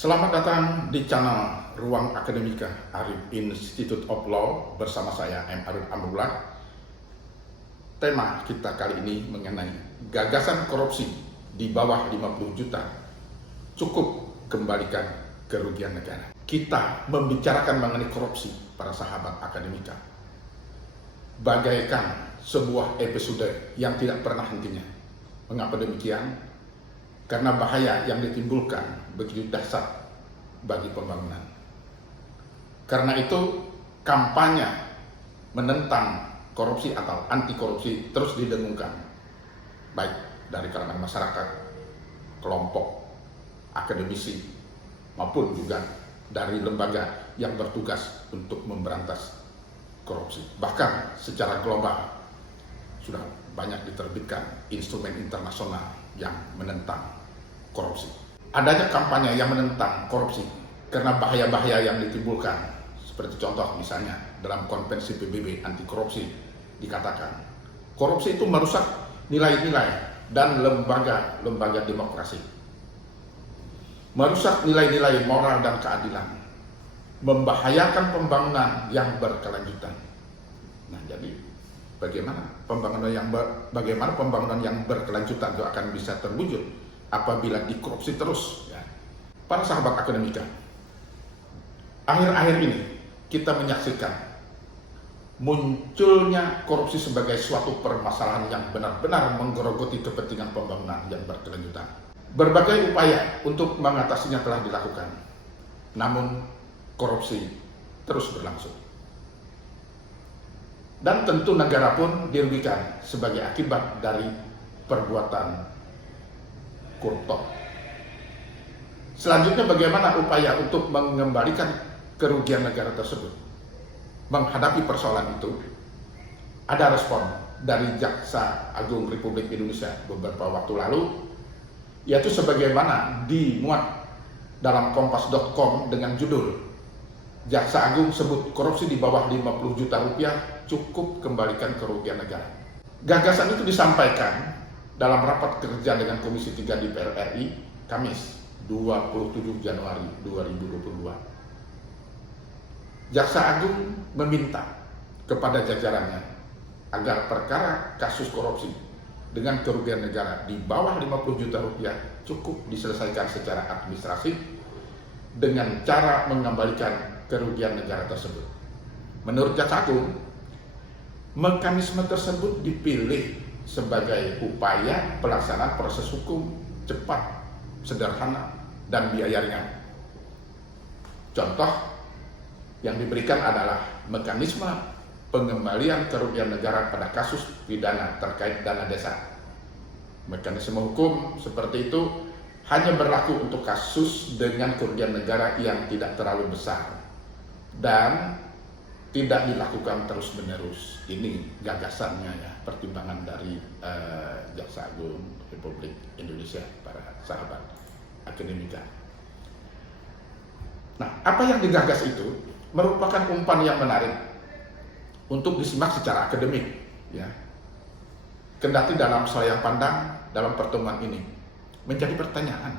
Selamat datang di channel Ruang Akademika Arif Institute of Law bersama saya M. Arif Amrullah. Tema kita kali ini mengenai gagasan korupsi di bawah 50 juta cukup kembalikan kerugian negara. Kita membicarakan mengenai korupsi para sahabat akademika bagaikan sebuah episode yang tidak pernah hentinya. Mengapa demikian? Karena bahaya yang ditimbulkan begitu dahsyat bagi pembangunan. Karena itu kampanye menentang korupsi atau anti korupsi terus didengungkan, baik dari kalangan masyarakat, kelompok akademisi, maupun juga dari lembaga yang bertugas untuk memberantas korupsi. Bahkan secara global sudah banyak diterbitkan instrumen internasional yang menentang korupsi. Adanya kampanye yang menentang korupsi karena bahaya-bahaya yang ditimbulkan, seperti contoh misalnya dalam konvensi PBB anti korupsi dikatakan korupsi itu merusak nilai-nilai dan lembaga-lembaga demokrasi, merusak nilai-nilai moral dan keadilan, membahayakan pembangunan yang berkelanjutan. Nah, jadi bagaimana pembangunan yang berkelanjutan itu akan bisa terwujud apabila dikorupsi terus, ya. Para sahabat akademika, akhir-akhir ini kita menyaksikan munculnya korupsi sebagai suatu permasalahan yang benar-benar menggerogoti kepentingan pembangunan yang berkelanjutan. Berbagai upaya untuk mengatasinya telah dilakukan, namun korupsi terus berlangsung. Dan tentu negara pun dirugikan sebagai akibat dari perbuatan koruptor. Selanjutnya, bagaimana upaya untuk mengembalikan kerugian negara tersebut? Menghadapi persoalan itu, ada respon dari Jaksa Agung Republik Indonesia beberapa waktu lalu, yaitu sebagaimana dimuat dalam kompas.com dengan judul Jaksa Agung sebut korupsi di bawah 50 juta rupiah cukup kembalikan kerugian negara. Gagasan itu disampaikan dalam rapat kerja dengan Komisi 3 DPR RI Kamis 27 Januari 2022. Jaksa Agung meminta kepada jajarannya agar perkara kasus korupsi dengan kerugian negara di bawah 50 juta rupiah cukup diselesaikan secara administratif dengan cara mengembalikan kerugian negara tersebut. Menurut Jaksa Agung, mekanisme tersebut dipilih sebagai upaya pelaksanaan proses hukum cepat, sederhana, dan biaya ringan. Contoh yang diberikan adalah mekanisme pengembalian kerugian negara pada kasus pidana terkait dana desa. Mekanisme hukum seperti itu hanya berlaku untuk kasus dengan kerugian negara yang tidak terlalu besar dan tidak dilakukan terus-menerus. Ini gagasannya, ya, pertimbangan dari Jaksa Agung Republik Indonesia, para sahabat akademika. Nah, apa yang digagas itu merupakan umpan yang menarik untuk disimak secara akademik, ya. Kendati dalam selayang pandang dalam pertemuan ini menjadi pertanyaan,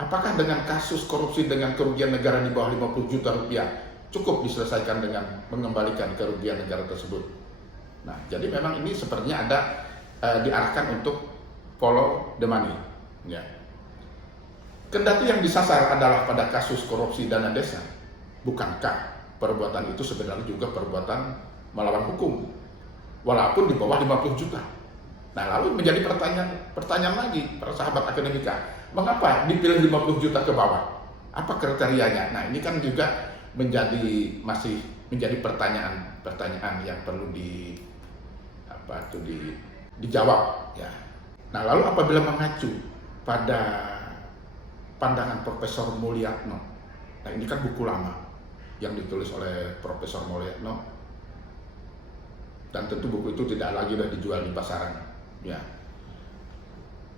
apakah dengan kasus korupsi dengan kerugian negara di bawah 50 juta rupiah cukup diselesaikan dengan mengembalikan kerugian negara tersebut? Nah, jadi memang ini sepertinya ada diarahkan untuk follow the money, ya. Kendati yang disasar adalah pada kasus korupsi dana desa, bukankah perbuatan itu sebenarnya juga perbuatan melawan hukum walaupun di bawah 50 juta? Nah, lalu menjadi pertanyaan lagi para sahabat akademika, mengapa dipilih 50 juta ke bawah? Apa kriterianya? Nah, ini kan juga masih menjadi pertanyaan yang perlu dijawab, ya. Nah, lalu apabila mengacu pada pandangan Profesor Mulyatno, nah ini kan buku lama yang ditulis oleh Profesor Mulyatno, dan tentu buku itu tidak lagi dijual di pasaran, ya.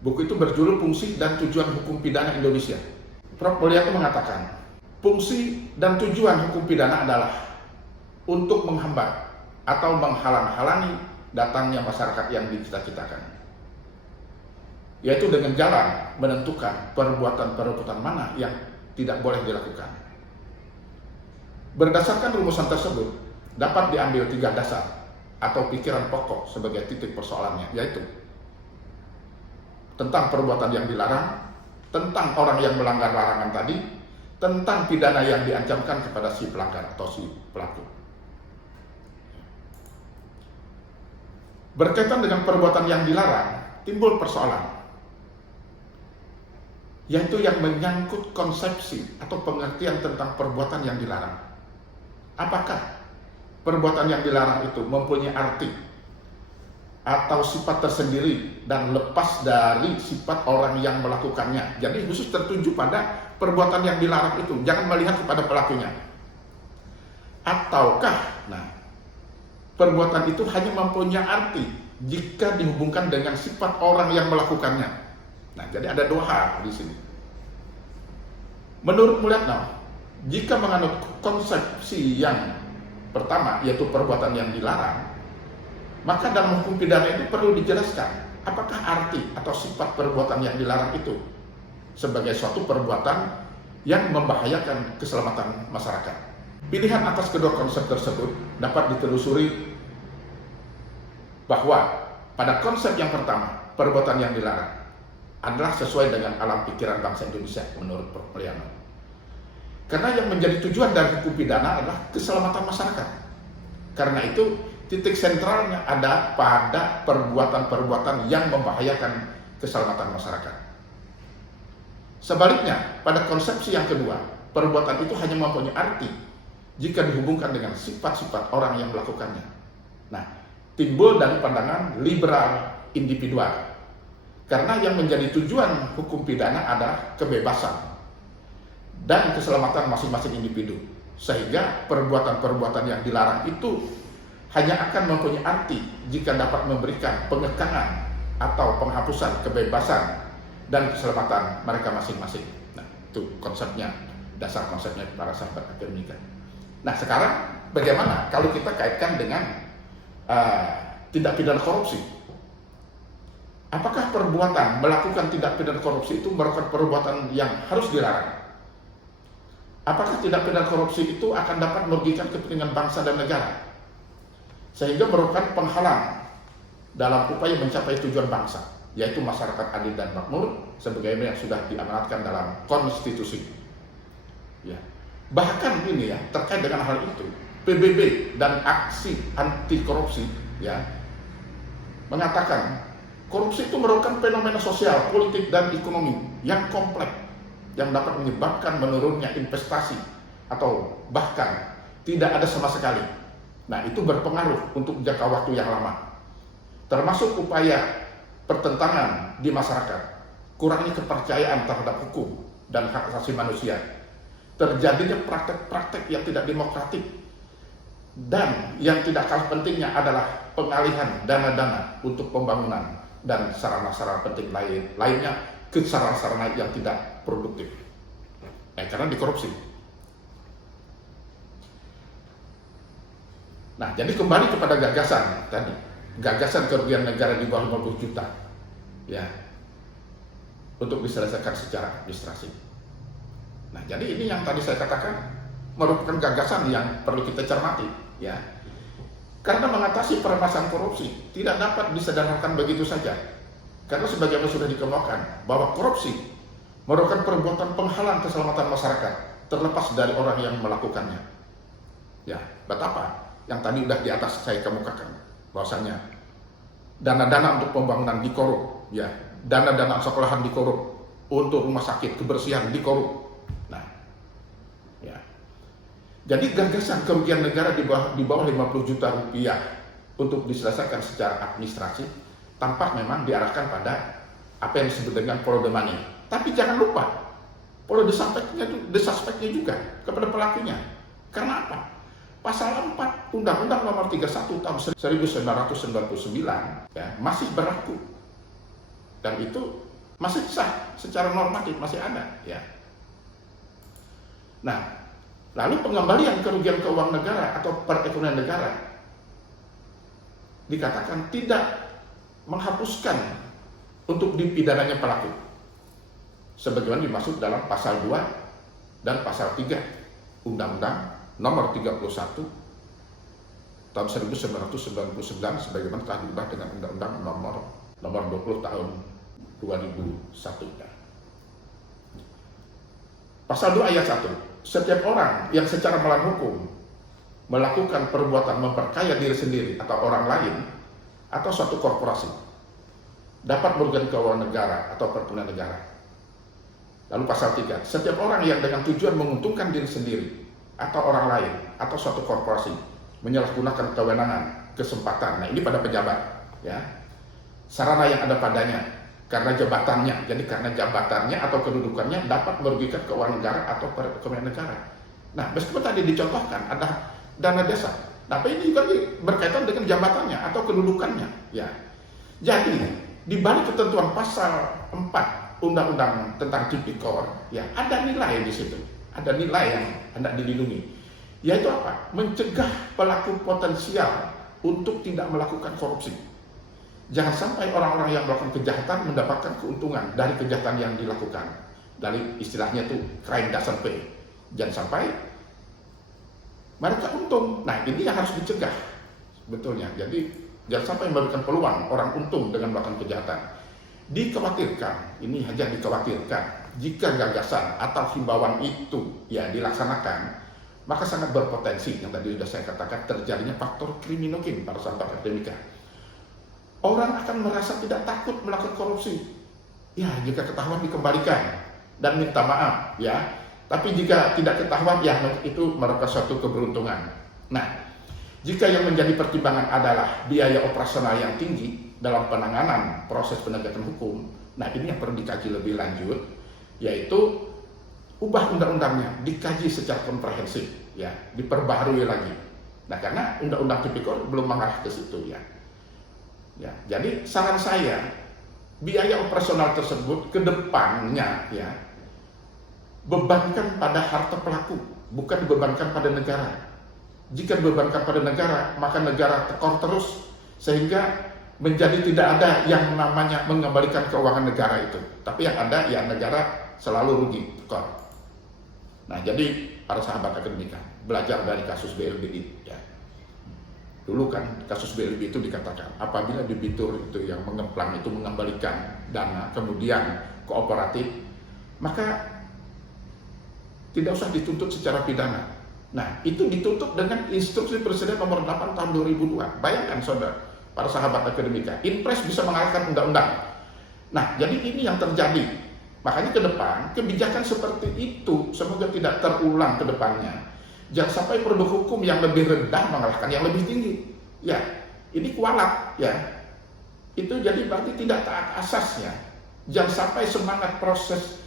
Buku itu berjudul Fungsi dan Tujuan Hukum Pidana Indonesia. Prof. Mulyatno mengatakan, fungsi dan tujuan hukum pidana adalah untuk menghambat atau menghalang-halangi datangnya masyarakat yang dicita-citakan. yaitu dengan jalan menentukan perbuatan-perbuatan mana yang tidak boleh dilakukan. Berdasarkan rumusan tersebut, dapat diambil 3 dasar atau pikiran pokok sebagai titik persoalannya, yaitu tentang perbuatan yang dilarang, tentang orang yang melanggar larangan tadi, tentang pidana yang diancamkan kepada si pelanggar atau si pelaku. Berkaitan dengan perbuatan yang dilarang, timbul persoalan, yaitu yang menyangkut konsepsi atau pengertian tentang perbuatan yang dilarang. Apakah perbuatan yang dilarang itu mempunyai arti atau sifat tersendiri dan lepas dari sifat orang yang melakukannya? Jadi khusus tertuju pada perbuatan yang dilarang itu, jangan melihat kepada pelakunya. Ataukah perbuatan itu hanya mempunyai arti jika dihubungkan dengan sifat orang yang melakukannya? Jadi ada 2 hal di sini. Menurut Mulyatno, jika menganut konsepsi yang pertama, yaitu perbuatan yang dilarang, maka dalam hukum pidana itu perlu dijelaskan apakah arti atau sifat perbuatan yang dilarang itu sebagai suatu perbuatan yang membahayakan keselamatan masyarakat. Pilihan atas kedua konsep tersebut dapat ditelusuri bahwa pada konsep yang pertama, perbuatan yang dilarang adalah sesuai dengan alam pikiran bangsa Indonesia menurut Prof. Mulyatno. Karena yang menjadi tujuan dari hukum pidana adalah keselamatan masyarakat. Karena itu titik sentralnya ada pada perbuatan-perbuatan yang membahayakan keselamatan masyarakat. Sebaliknya, pada konsepsi yang kedua, perbuatan itu hanya mempunyai arti jika dihubungkan dengan sifat-sifat orang yang melakukannya. Timbul dari pandangan liberal individual. Karena yang menjadi tujuan hukum pidana adalah kebebasan dan keselamatan masing-masing individu. Sehingga perbuatan-perbuatan yang dilarang itu hanya akan mempunyai arti jika dapat memberikan pengekangan atau penghapusan kebebasan dan keselamatan mereka masing-masing. Itu konsepnya, dasar konsepnya para sahabat akademika. Sekarang bagaimana kalau kita kaitkan dengan tindak pidana korupsi? Apakah perbuatan melakukan tindak pidana korupsi itu merupakan perbuatan yang harus dilarang? Apakah tindak pidana korupsi itu akan dapat merugikan kepentingan bangsa dan negara, sehingga merupakan penghalang dalam upaya mencapai tujuan bangsa, yaitu masyarakat adil dan makmur, sebagaimana yang sudah diamanatkan dalam konstitusi. Bahkan ini terkait dengan hal itu, PBB dan aksi anti korupsi mengatakan korupsi itu merupakan fenomena sosial, politik, dan ekonomi yang kompleks yang dapat menyebabkan menurunnya investasi atau bahkan tidak ada sama sekali. Itu berpengaruh untuk jangka waktu yang lama, termasuk upaya pertentangan di masyarakat, kurangnya kepercayaan terhadap hukum dan hak asasi manusia, terjadinya praktek-praktek yang tidak demokratik, dan yang tidak kalah pentingnya adalah pengalihan dana-dana untuk pembangunan dan sarana-sarana penting lainnya ke sarana-sarana yang tidak produktif, karena dikorupsi. Jadi kembali kepada gagasan tadi, gagasan kerugian negara di bawah 50 juta untuk diselesaikan secara administrasi. Jadi ini yang tadi saya katakan merupakan gagasan yang perlu kita cermati, karena mengatasi permasalahan korupsi tidak dapat disederhanakan begitu saja. Karena sebagaimana sudah dikemukakan bahwa korupsi merupakan perbuatan penghalang keselamatan masyarakat terlepas dari orang yang melakukannya. Betapa yang tadi sudah di atas saya kemukakan bahwasanya dana-dana untuk pembangunan dikorup, dana-dana sekolahan dikorup, untuk rumah sakit kebersihan dikorup. Jadi gagasan kerugian negara di bawah 50 juta rupiah untuk diselesaikan secara administrasi tampak memang diarahkan pada apa yang disebut dengan follow the money. Tapi jangan lupa follow the suspect-nya juga kepada pelakunya. Karena apa? Pasal 4 Undang-Undang Nomor 31 tahun 1999 masih berlaku, dan itu masih sah secara normatif, masih ada. Lalu pengembalian kerugian keuangan negara atau perekonomian negara dikatakan tidak menghapuskan untuk dipidananya pelaku, sebagaimana dimaksud dalam pasal 2 dan pasal 3 Undang-Undang nomor 31 tahun 1999 sebagaimana telah diubah dengan Undang-Undang nomor 20 tahun 2001. Pasal 2 ayat 1, setiap orang yang secara melawan hukum melakukan perbuatan memperkaya diri sendiri atau orang lain atau suatu korporasi dapat merugikan keuangan negara atau perekonomian negara. Lalu pasal 3, setiap orang yang dengan tujuan menguntungkan diri sendiri atau orang lain atau suatu korporasi menyalahgunakan kewenangan, kesempatan. Nah, ini pada pejabat, ya. Sarana yang ada padanya karena jabatannya. Jadi karena jabatannya atau kedudukannya dapat merugikan keuangan negara atau perekonomian negara. Nah, meskipun tadi dicontohkan ada dana desa, tapi ini juga berkaitan dengan jabatannya atau kedudukannya, ya. Jadi, di balik ketentuan pasal 4 Undang-Undang tentang Tipikor, ya, ada nilai di situ. Ada nilai yang hendak dilindungi, yaitu apa? Mencegah pelaku potensial untuk tidak melakukan korupsi. Jangan sampai orang-orang yang melakukan kejahatan mendapatkan keuntungan dari kejahatan yang dilakukan. Dari istilahnya itu crime doesn't pay. Jangan sampai mereka untung. Nah, ini yang harus dicegah sebetulnya. Jadi jangan sampai memberikan peluang orang untung dengan melakukan kejahatan. Dikhawatirkan, ini hanya dikhawatirkan, jika gagasan atau himbauan itu ya dilaksanakan, maka sangat berpotensi yang tadi sudah saya katakan terjadinya faktor kriminogen pada sahabat akademika. Orang akan merasa tidak takut melakukan korupsi. Ya, jika ketahuan dikembalikan dan minta maaf, ya. Tapi jika tidak ketahuan, ya itu merupakan suatu keberuntungan. Nah, jika yang menjadi pertimbangan adalah biaya operasional yang tinggi dalam penanganan proses penegakan hukum, nah ini yang perlu dikaji lebih lanjut, yaitu ubah undang-undangnya, dikaji secara komprehensif, ya, diperbaharui lagi. Nah, karena undang-undang tipikor belum mengarah ke situ, ya. Ya, jadi saran saya, biaya operasional tersebut ke depannya, ya, bebankan pada harta pelaku, bukan dibebankan pada negara. Jika dibebankan pada negara, maka negara tekor terus, sehingga menjadi tidak ada yang namanya mengembalikan keuangan negara itu. Tapi yang ada, ya negara selalu rugi, tekor. Nah, jadi para sahabat akademika, belajar dari kasus BLBI, ya. Dulu kan kasus BLBI itu dikatakan apabila debitur itu yang mengemplang itu mengembalikan dana kemudian kooperatif, maka tidak usah dituntut secara pidana. Nah, itu ditutup dengan instruksi Presiden nomor 8 tahun 2002. Bayangkan saudara, para sahabat akademika, Inpres bisa mengalahkan undang-undang. Nah, jadi ini yang terjadi. Makanya ke depan kebijakan seperti itu semoga tidak terulang ke depannya. Jangan sampai produk hukum yang lebih rendah mengalahkan yang lebih tinggi. Ya, ini kualat, ya. Itu jadi berarti tidak taat asasnya. Jangan sampai semangat proses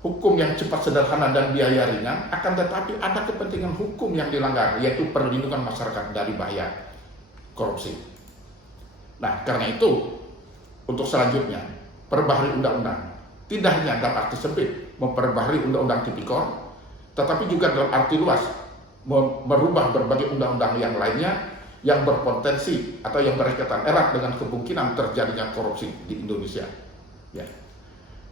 hukum yang cepat, sederhana, dan biaya ringan, akan tetapi ada kepentingan hukum yang dilanggar, yaitu perlindungan masyarakat dari bahaya korupsi. Nah, karena itu, untuk selanjutnya, perbaharui undang-undang. Tidak hanya dalam arti sempit, memperbaharui undang-undang tipikor, tetapi juga dalam arti luas, merubah berbagai undang-undang yang lainnya yang berpotensi atau yang berkaitan erat dengan kemungkinan terjadinya korupsi di Indonesia. Ya.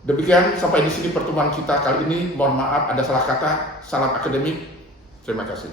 Demikian sampai di sini pertemuan kita kali ini. Mohon maaf ada salah kata, salam akademik. Terima kasih.